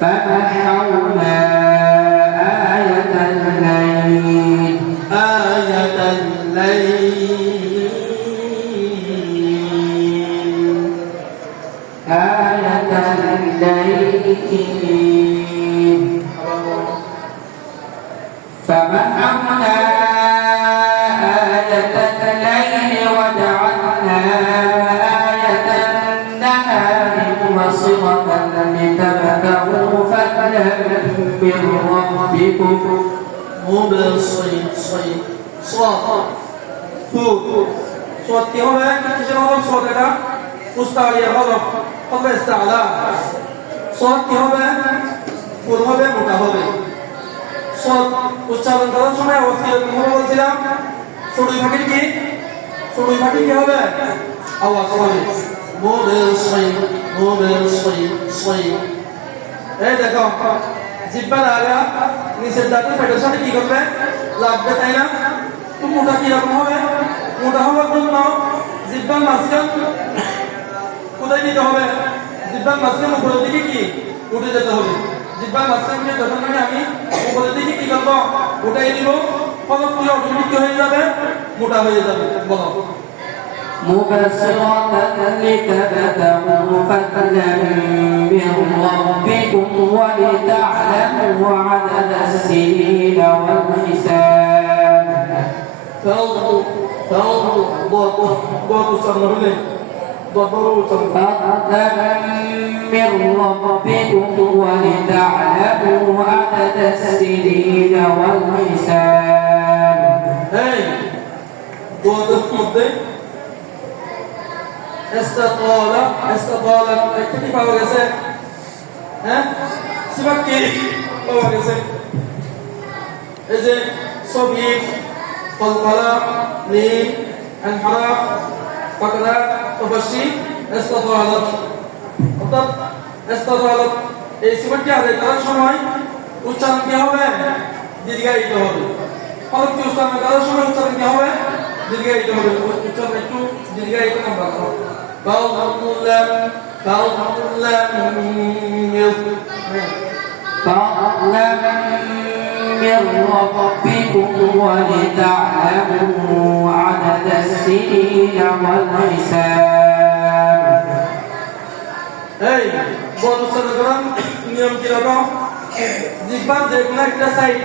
فمحونا آية الليل فمحونا آية الليل وجعلنا آية النهار مبصرة لتبتغوا فضلا من ربكم صوت কি হবে কিসের হরফ صوت এটা মুস্তারিয়া হরফ হবে ইস্তালা صوت কি হবে পুর হবে মোটা হবে صوت উচ্চারণ করার সময় ওসিয়ত কি হবে বলছিলাম শুরুই ফাঁকি কি হবে আওয়াজ হবে মুবসি এই দেখো জিহ্বা লাগা নিচের দাঁতের পেটের সাথে কি করবে লাগবে তাই না তো মোটা কি রকম হবে মোটা হওয়ার জন্য জিহ্বার মাঝখান কোথায় নিতে হবে জিহ্বার মাঝখান উপরের দিকে কি উঠে যেতে হবে জিহ্বার মাঝখানকে যখন মানে আমি উপরের দিকে কি করব উঠাই দিব ফলে পুরো অটোমেটিক হয়ে যাবে মোটা হয়ে যাবে বলো مبصرة لتبتغوا فضلا من ربكم ولتعلموا عدد السنين والحساب فضلا من ربكم ولتعلموا عدد السنين والحساب استطال কি পাওয়া গেছে হ্যাঁ সিবাক কি পাওয়া গেছে এই যে সবিক কলকলা লিম আনহারাফ ফাকরা তফসি استطال অর্থাৎ استطال এই সিবাকটি আদায় করার সময় উচ্চারণ কি হবে দীর্ঘায়িত হবে ফলে কি উচ্চারণ করার সময় উচ্চারণ কি হবে দীর্ঘায়িত হবে উচ্চারণ একটু দীর্ঘায়িত নাম্বার হবে فضلا من ربكم ولتعلموا عدد السنين والحساب এই বড় সরগরম নিয়ম কি রকম জিহ্বার যে কোনো একটা সাইড